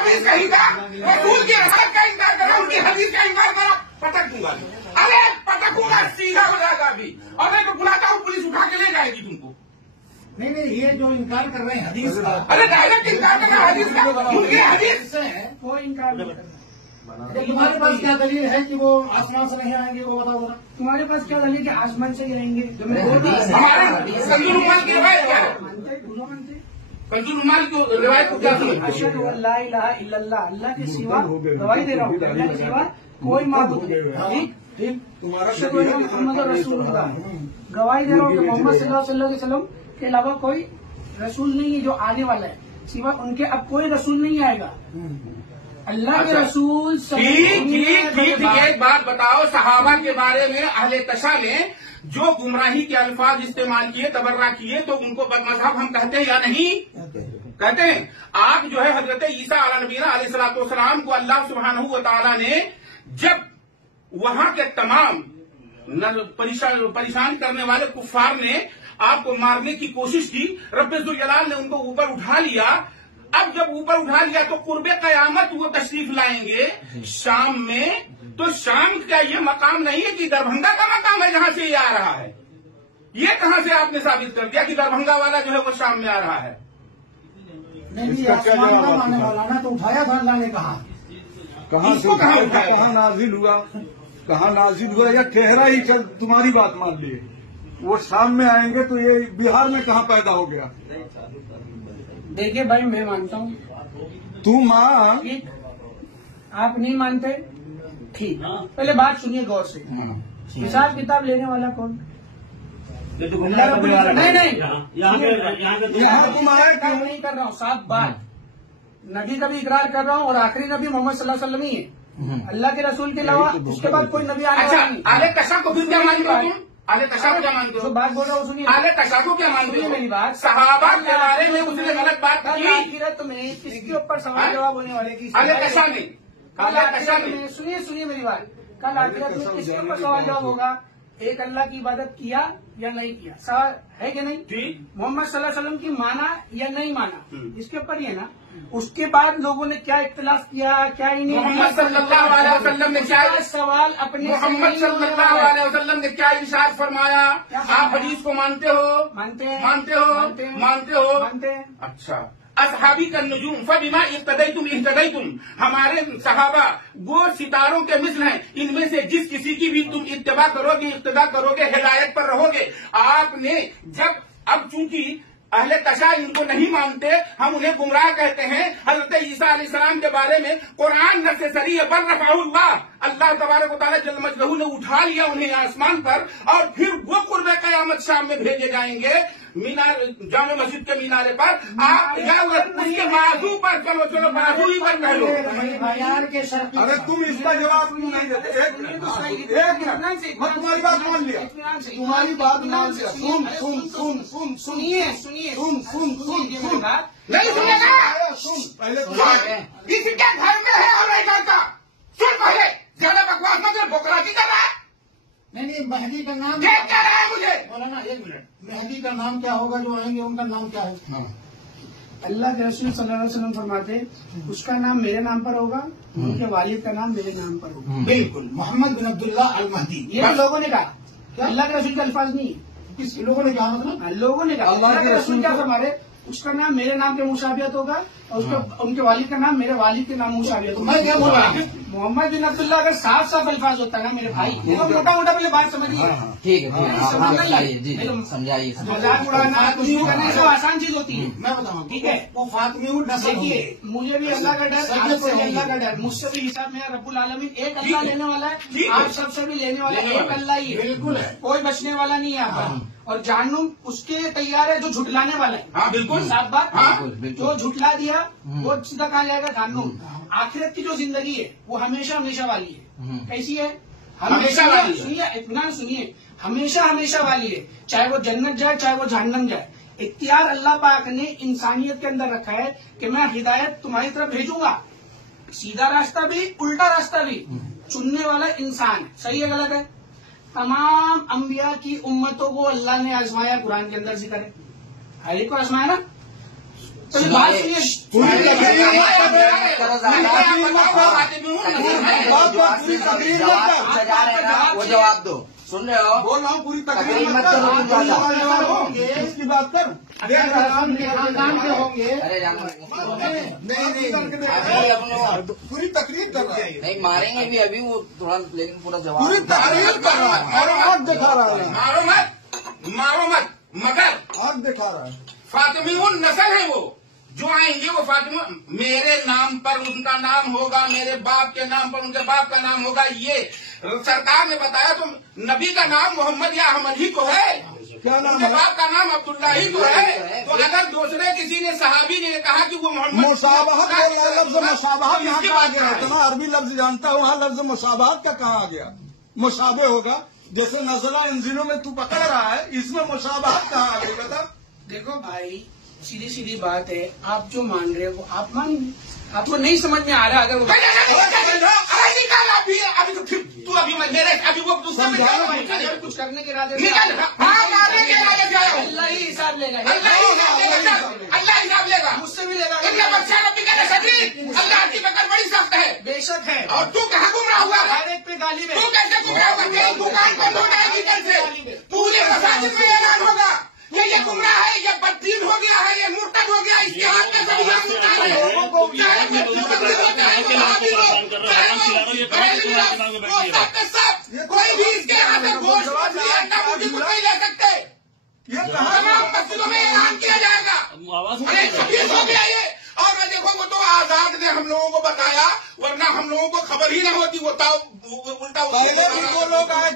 हदीस कहीं का, रसूल की हदीस का इनकार करा, उनकी हदीस का इनकार करा, पटक दूंगा। अरे पटकूंगा, सीधा हो जाएगा अभी। और मैं तो बुलाता हूँ, पुलिस उठा के ले जाएगी तुमको। नहीं, ये जो इनकार कर रहे हैं हदीस का, अरे डायरेक्ट इनकार कर रहा है हदीस का, उनकी हदीस से है वो इनकार नहीं कर रहा। तुम्हारे पास क्या दलील है कि वो आसमान से नहीं आएंगे, वो बताओ ना। तुम्हारे पास क्या दलील कि आसमान से गिरेंगे? हमारे कंजूल रुमाल की रिवायत क्या है? मानते पूरा मानते। कंजूल रुमाल की रिवायत को क्या सुनते? अशहदु अल्ला इलाहा इल्लल्लाह, अल्लाह के सिवा गवाही दे रहा हूँ, अल्लाह के सिवा कोई माबूद नहीं। ठीक, अशहदु अन्ना मुहम्मद रसूलुल्लाह, गवाही दे रहा हूँ कि मोहम्मद सल्लल्लाहु अलैहि वसल्लम के अलावा कोई रसूल नहीं है जो आने वाला है, सिवा उनके अब कोई रसूल नहीं आएगा। अल्लाह के रसूल ठीक। एक बात बताओ, सहाबा के बारे में अहले तशा ने जो गुमराही के अल्फाज इस्तेमाल किए, तबर्रा किए, तो उनको बदमज़हब हम कहते हैं या नहीं? कहते हैं। आप जो है हजरत ईसा अला नबीना अलैहिस्सलाम को अल्लाह सुब्हानहू व तआला ने जब वहां के तमाम परेशान करने वाले कुफ्फार ने आपको मारने की कोशिश की, रब्बे ज़ुल जलाल ने उनको ऊपर उठा लिया। अब जब ऊपर उठा लिया तो कुर्बे कयामत वो तशरीफ लाएंगे शाम में, तो शाम का ये मकाम नहीं है कि दरभंगा का मकाम है जहां से ये आ रहा है। ये कहां से आपने साबित कर दिया कि दरभंगा वाला जो है वो शाम में आ रहा है? नहीं, आसमान का आने वाला ना, तो उठाया था अल्लाह ने कहा। कहाँ से कहाँ नाजिल हुआ, कहाँ नाजिल हुआ, या ठहरा ही चल, तुम्हारी बात मान लिए वो शाम में आएंगे, तो ये बिहार में कहाँ पैदा हो गया? देखिए भाई, मैं मानता हूँ, तू मान, ठीक, आप नहीं मानते, ठीक। पहले बात सुनिए गौर से। हिसाब किताब लेने वाला कौन? नहीं, यहाँ तुम आए क्यों? नहीं कर रहा हूँ, साफ बात। नबी का भी इकरार कर रहा हूँ, और आखिरी नबी मोहम्मद सल्लल्लाहु अलैहि वसल्लम ही है। अल्लाह के रसूल के अलावा उसके बाद कोई नबी आने वाला नहीं। आले तशा को फिर क्या मानते हो तुम? आले तशा को क्या मानते हो? जो बात बोल रहा हूँ सुनिए। आले तशा को क्या मानते हो? मेरी बात, सहाबा के बारे में उसने गलत बात की। आखिरत में किसके ऊपर सवाल जवाब होने वाले की? आले तशा नहीं, कल आखिरत में, सुनिए मेरी बात, कल आखिरत में किसके ऊपर सवाल जवाब होगा? एक अल्लाह की इबादत किया या नहीं किया, सवाल है कि नहीं? मोहम्मद सल्लल्लाहु अलैहि वसल्लम की माना या नहीं माना, इसके ऊपर ही है ना। उसके बाद लोगों ने क्या इख्तिलाफ किया, क्या ही नहीं। मोहम्मद सल्लल्लाहु अलैहि वसल्लम ने क्या सवाल अपने, मोहम्मद सल्लल्लाहु अलैहि वसल्लम ने क्या इरशाद फरमाया? आप हदीस को मानते हो? मानते हैं। मानते हो? अच्छा। असहाबी का नुजूम फबिमा इह्तदैतुम, हमारे सहाबा वो सितारों के मिसल हैं, इनमें से जिस किसी की भी तुम इत्तबा करोगे, इक्तदा करोगे, हिदायत पर रहोगे। आपने जब, अब चूंकि अहले तशा इनको नहीं मानते, हम उन्हें गुमराह कहते हैं। हजरत ईसा अलैहिस्सलाम के बारे में कुरान न से सरी बल रफ़अहुल्लाह, अल्लाह तबारक व तआला जल्ल मजदहू ने उठा लिया उन्हें आसमान पर, और फिर वो कुर्बे कयामत शाम में भेजे जाएंगे मीनार, जामे मस्जिद के मीनारे पर। आप उसके बाजू पर, चलो बाजू ही पर कह लो। अरे तुम इसका जवाब क्यों नहीं देते? एक मिनट, मैं तुम्हारी बात मान लिया, तुम्हारी बात मान लिया। सुनिए नहीं सुनेगा, पहले इसके घर में है और नहीं करता। सुन पहले, ज्यादा बकवास मत कर, बोकराजी कर रहा है। नहीं, मेहदी का नाम क्या कह रहा है मुझे? बोला ना, एक मिनट, मेहदी का नाम क्या होगा? जो आएंगे उनका नाम क्या है? अल्लाह के रसूल सल्लल्लाहु अलैहि वसल्लम फरमाते, उसका नाम मेरे नाम पर होगा, उनके वालिद का नाम मेरे नाम पर होगा। बिल्कुल, मोहम्मद बिन अब्दुल्लाह अल महदी। ये तो लोगों ने कहा, अल्लाह के रसूल के अल्फाज नहीं है। किस लोगों ने कहा? मतलब लोगों ने कहा अल्लाह के रसूल क्या फरमाते, उसका नाम मेरे नाम के मुशाबियत होगा, और उनके वालिद का नाम मेरे वालिद के नाम मुशाबियत होगा। मैं क्या बोल रहा हूँ? मोहम्मद बिन अब्दुल्ला अगर साफ अल्फाज होता है ना मेरे भाई, मोटा मोटा पहले बात समझिए। ठीक है, समझाइए। मजाक उड़ाना कुछ करने से आसान चीज होती है। मैं बताऊँ, ठीक है, वो फातिमी देखिए, मुझे भी अल्लाह का डर, आपसे भी अल्लाह का डर, मुझसे भी हिसाब मेरा रब्बुल आलमीन एक अल्लाह लेने वाला है, आप सबसे भी लेने वाला है, एक अल्लाह ही है। बिल्कुल है, कोई बचने वाला नहीं है यहाँ, और जहन्नुम उसके तैयार है जो झुटलाने वाला है। हाँ बिल्कुल, साफ बात। बिल्कुल। जो झुटला दिया वो सीधा कहाँ जाएगा? जहन्नुम। आखिरत की जो जिंदगी है वो हमेशा वाली है। कैसी है? हमेशा वाली। सुनिए, इत्मीनान सुनिए, हमेशा वाली है। चाहे वो जन्नत जाए, चाहे वो जहन्नम जाए, इख्तियार अल्लाह पाक ने इंसानियत के अंदर रखा है कि मैं हिदायत तुम्हारी तरफ भेजूंगा, सीधा रास्ता भी, उल्टा रास्ता भी, चुनने वाला इंसान। सही है गलत है? तमाम अंबिया की उम्मतों को अल्लाह ने आजमाया, कुरान के अंदर जिक्र है, हर एक को आजमाया ना। तो ये बात सुनिए, वो जवाब दो। सुन रहे हो? बोल रहा हूँ पूरी तकरीर मत करो। इसकी बात कर। खानदान के होंगे। अरे नहीं पूरी तकरीर कर रहा है। नहीं मारेंगे भी अभी वो थोड़ा, लेकिन पूरा जवाब पूरी तकरीर कर रहा है और आग दिखा रहा है। मारो मत मगर आग दिखा रहा है। फातिमीउन नस्ल है वो, जो आएंगे वो फातिमा, मेरे नाम पर उनका नाम होगा, मेरे बाप के नाम पर उनके बाप का नाम होगा। ये सरकार ने बताया तो नबी का नाम मोहम्मद या अहमद ही तो है, क्या नाम उनके है? बाप का नाम अब्दुल्ला ही तो है। तो अगर दूसरे किसी ने सहाबी ने कहा कि वो मोहम्मद, मुशाबहत बोल रहा है, लफ्ज मुशाबहत यहाँ का आ गया। तुम्हारा अरबी लफ्ज जानता हूँ, वहाँ लफ्ज मुशाबहत का कहाँ आ गया? मुशाबे होगा, जैसे नजला इन दिनों में तू पकड़ रहा है, इसमें मुशाबहत कहाँ आ गई बता? देखो भाई, सीधी सीधी बात है, आप जो मान रहे हो आप मान, आपको नहीं समझ में आ रहा। अगर अभी तो तू अभी मेरे अभी वो दूसरे में कुछ करने के इरादे अल्लाह ही हिसाब लेगा, अल्लाह हिसाब लेगा, मुझसे भी लेगा। अल्लाह की पकड़ बड़ी सख्त है, बेशक है। और तू कहाँ घूम रहा हुआ? हर एक पे गाली में। तू कैसे घूम रहा हुआ? तेरी दुकान बंद हो जाएगी कल से, पूरे मसाजिद में ऐलान होगा ये गुमराह है, ये बददीन हो गया है, ये मुर्तद हो गया, इसके हाथ में सब कोई भी इसके हाथ में गोश्त नहीं ले सकते। ये तमाम मस्जिदों में ऐलान किया जाएगा। अरे 26 हो गया ये। और मैं देखो वो तो आजाद ने हम लोगों को बताया, वरना हम लोगों को खबर ही न होती। वो उल्टा लोग आए